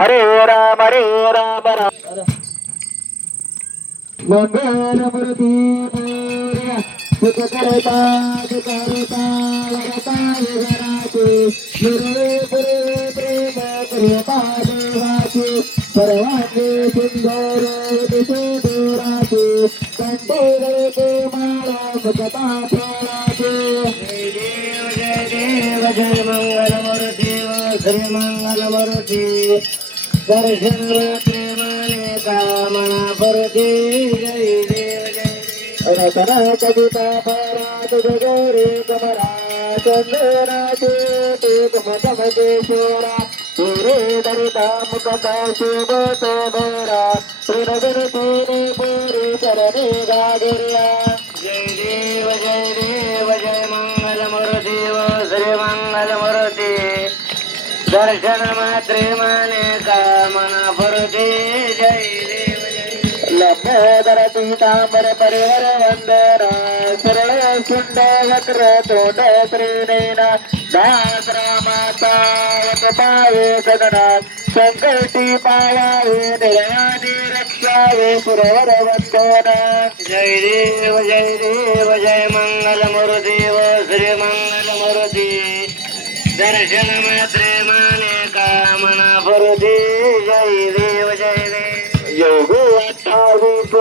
हरे राम राम मंगलमूर्ती सुख करता करता वरता घराचे गुरु गुरु प्रेम कृपा देवाचे सर्वांगे सुंदर दिसे देवाचे कंठे माळा मुखता फळाचे जय देव जय मंगलमूर्ती श्री मंगलमूर्ती दर्शन प्रेमाने कामना परते जय देव जय रतना कविता परात जगरे कमरा चंदनाचे ते कमकेश्वरा सुरे दरिता मुखता शोभत भरा ऋणगुरुतीने पुरी चरणे गागर्या जय देव जय मंगलमूर्ती श्री मंगलमूर्ती दर्शन मात्रे माने कामना परते जय देव जय लंबोदर पीतांबर परिवर वंदना सरळ सुंद वक्र तोंड श्रीनयना दासरा माता वत पावे सदना संकटी पावावे निर्यानी रक्षावे सुरवर वंदना जय देव जय मंगलमूर्ती श्री मंगलमूर्ती दर्शन मात्रे माने कामना परते जय देव योग 28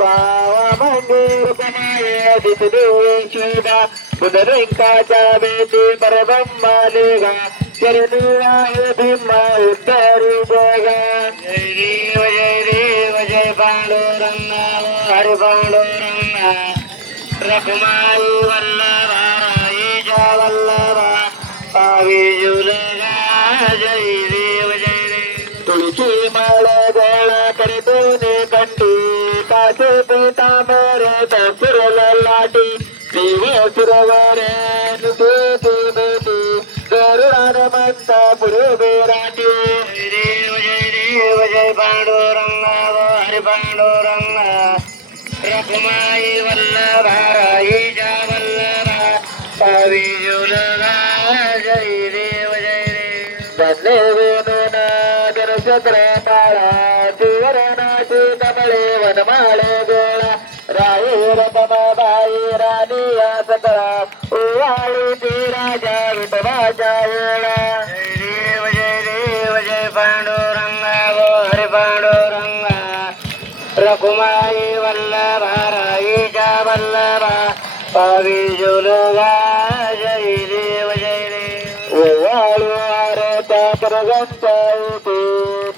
भावा मंदिर बनाये दिसदेशिदा पुनरिंकाच्या बेटी परब्रह्मा निघा चरणी आहे भीमा उत्तरी जगा जय देव जय पांडुरंगा हरि पांडुरंगा रखुमाई वल्लभा राईच्या वल्लभा पावी जुलगा जय देव तुळशी माळ गोळा करतो ने कंठी कासे पितांबर सुरल लाटी देव सुरवर नुसते बेटी गरुडार म्हणता पुढे बेराटी जय देव जय पांडुरंगा हरि पांडुरंगा रखुमाई वल्लभा राईच्या वल्लभा पावी जुलगा जय देव धन्य वेणुना चक्र पाळा सुवर्णाची कमळे वनमाळे गोळा राये रतमाबाई राणी या सकळा ओवाळी ती राजा विठोबाच्या वेळा जय देव जय पांडुरंगा हरि पांडुरंगा रखुमाई वल्लभा राईच्या वल्लभा पावी जुलगा जय देव ओवाळू आरत्या करगंच्या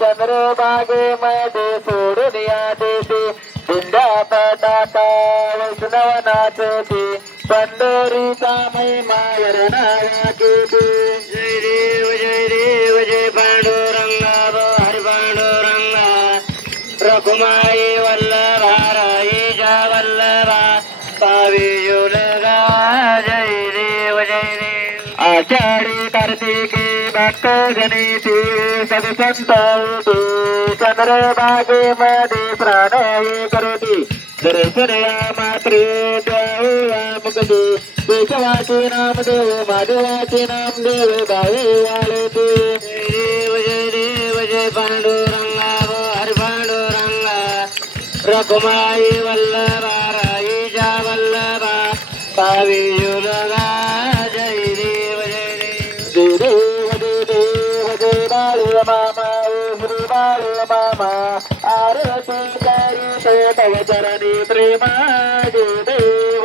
चंद्रभागेमध्ये सोडून या देते दिंड्या पताका वैष्णव नाचते पंढरीचा महिमा नावा केते जय देव जय पांडुरंगा हरि पांडुरंगा रखुमाई वल्लभा राईच्या वल्लभा पावी जुलगा जय देव आषाढी कार्तिकी भक्त गणिती सदसंत चंद्रभागेमध्ये प्राणही करती दर्शनया मात्रे द्यावया मुक्ती केशवाचे नामदेव महादेवाचे नामदेव गावे वाळते जय देव जय पांडुरंगा हरि पांडुरंगा रखुमाई वल्लभा राईच्या वल्लभा पावी जुलगा जय देव जय देव जय बाळ मामा श्री बाळ मामा आरती करीते तव चरणी प्रेमा जय देव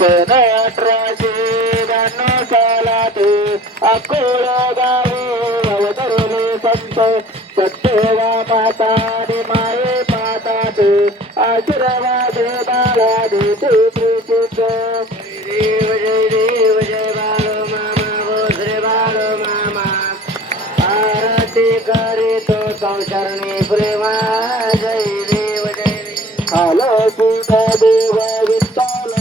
सन 1892 सालात अकोला गावी अवतरले संत सत्यवा माता माये मातात आशीर्वाद बाळा देते प्रसिद्ध जय देव जय बाळ मामा श्री बाळ मामा आरती करीतो तव चरणी प्रेमा जय देव हलो सुधा देव विठ्ठल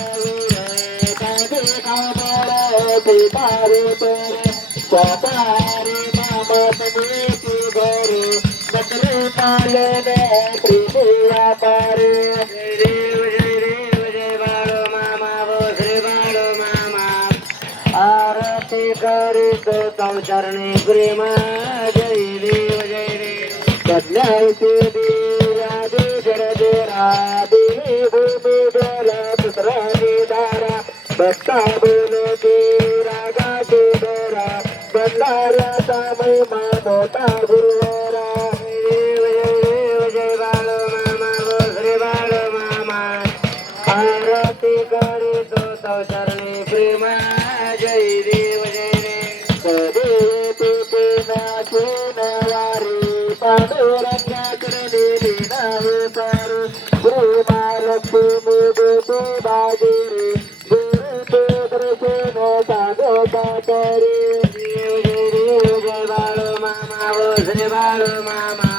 कादे कामळ पितारे तोरे स्वतारे मामा तमेची घरे बदले पालने प्रेमिया पारे जय देव जय बाळ मामा श्री बाळ मामा आरती करीतो तव चरणी प्रेम जय देव जय देव कन्याचे देवादे जरदे राधे भूमी जल दुसरानी दारा भक्ता बोलते रागाचे दरा बंधाऱ्याचा महिमा मोठा गुरुवरा देव जय देव जय बाळ मामा गो श्री बाळ मामा आरती करीतो तव चरणी प्रेम जय देव जय देव सदैव तुझे नाचे नवारी पांडुरंगा चरणी लीनावे पारू श्रीमालक्ष्मी देते बाजेरी गुरुते दर्शन साधता करी देव जय देव जय बाळ मामा व श्री बाळ मामा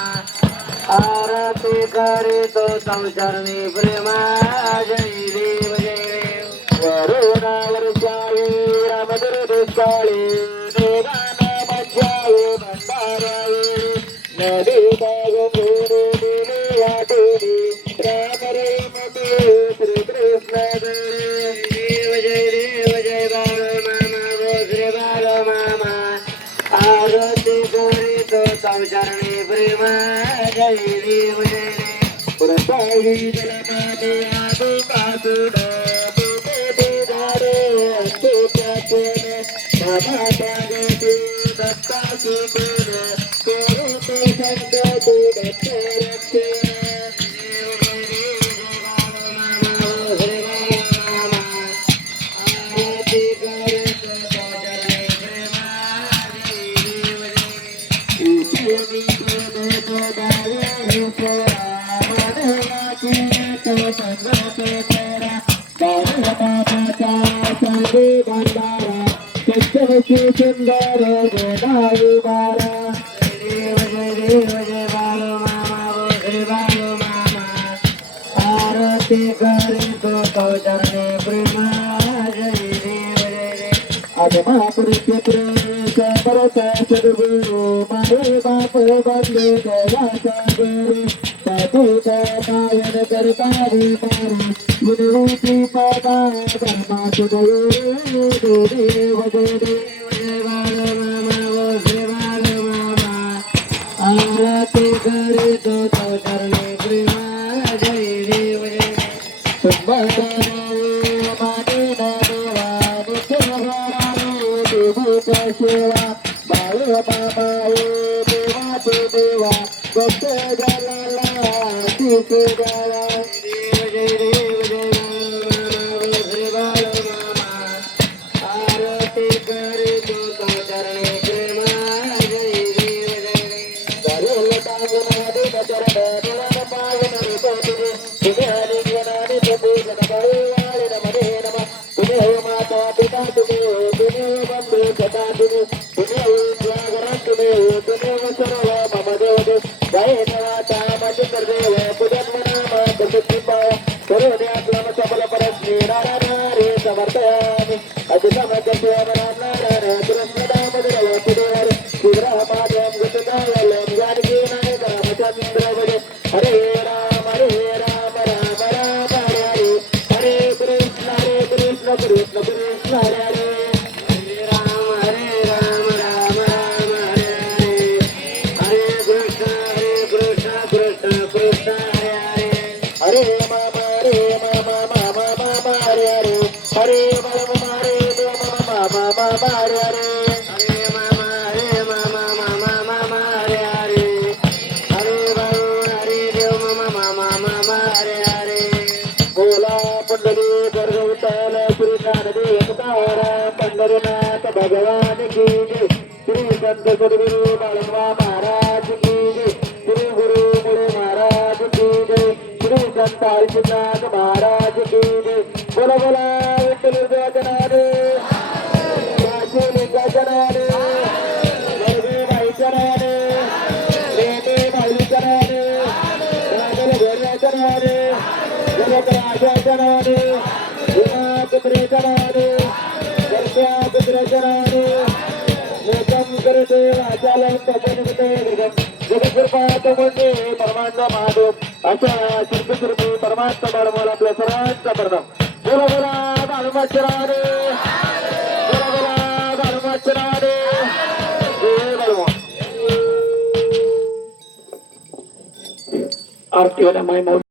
आरती करीतो तव चरणी प्रेम जय देव जय देव वरुणा वर्षावे रामदुर्दुष्काळे देवाना मज्जावे भंडारावे नदी बागुरे दिले वाटेली राम रमते श्री कृष्ण देव जय देव जय बाळ मामा गो श्री बाळ मामा आरती करीतो तव चरणी प्रेम जय देव जय देव पुरसाई जलमाने आदि पासुड तुझे दारे अंतुच्याचन बाबा पागते दत्ता सुकुड करुते संकटे दत्त रक्षण देव जय देव जय बाळ मामा व श्री बाळ मामा आरती करीतो तव चरणी प्रेम जय देव जय देव सुंदर गोदाई बारा देव जय देव जय बाळ मामा व श्री बाळ मामा आरती करीतो तव चरणी प्रेम जय देव जय देव आत्मा पुरुष प्रेम परत सद्गुरु मारे बाप बंदे दयाचा गुरु पाठीचा पायन करता रे मारे गुरुची पादा धर्मा सुदयो देव जय देव जय बाळ मामा व श्री बाळ मामा आरती करीतो तव चरणी प्रेम जय देव जय देव सुंदर माने देवा देवीचा सेवा बाळ मामा देवाचे देवा भक्त जलाला तिचे गावा देव जय देव जय बाळ मामा व श्री बाळ मामा आरती करीतो तव चरणी प्रेम जय देव जय देव करेल टांगणारे चरण दिलन पावन रूप तुझे तुझे हरिजनाने तुझे जनबळवाळे नमने नमः तुझे हो माता पिता तुझे हो तुझे हो बंधू सदा तुझे तुझे हो जागरण तुझे हो तुझे हो सर्व मम देव देव जय देवाचा मजिंदर देव पूजन नाम प्रसिद्धी पाव करुणे आपला सबल परस्मे नारायण रे समर्थयामि अजितम जय नारायण कृष्ण दामोदर पुदेवर श्रीरामाद्यम गतकालम जानकी नायक रामचंद्र भजे हरे राम राम राम हरे हरे कृष्ण कृष्ण कृष्ण हरे हरे राम राम राम हरे हरे कृष्ण कृष्ण कृष्ण हरे हरे मामा मामा हरे हरे मामा मामा हरे हरे मामा हरे हरे हरे देव मामा हरे हरे बोला पंढरी गर्गवताल श्री ज्ञानदेव एकतारा पंढरीनाथ भगवान की जय श्री संत सद्गुरु बाळमा महाराज की जय श्री गुरु मुळे महाराज की जय श्री संत हरिनाथ महाराज की जय बोला बोला विठ्ठल जनारे वासुलिंगा जनारे गर्गे बाई जनारे रेणे बाई जनारे रागल घोड्या जनारे जगत राजा जनारे गुणा कुत्रे जनारे गर्ग्या कुत्रे जनारे लोकम करते वाचालम भजनते जगद्गुरुपाद मुंडे परमात्मा महादेव अशा शिल्पी परमात्मा बरोबर आपल्या सर्वांचा प्रणाम बोला बोला हनुमंतराणे बोला बोला हनुमंतराणे आरतीवाल्या माई माऊली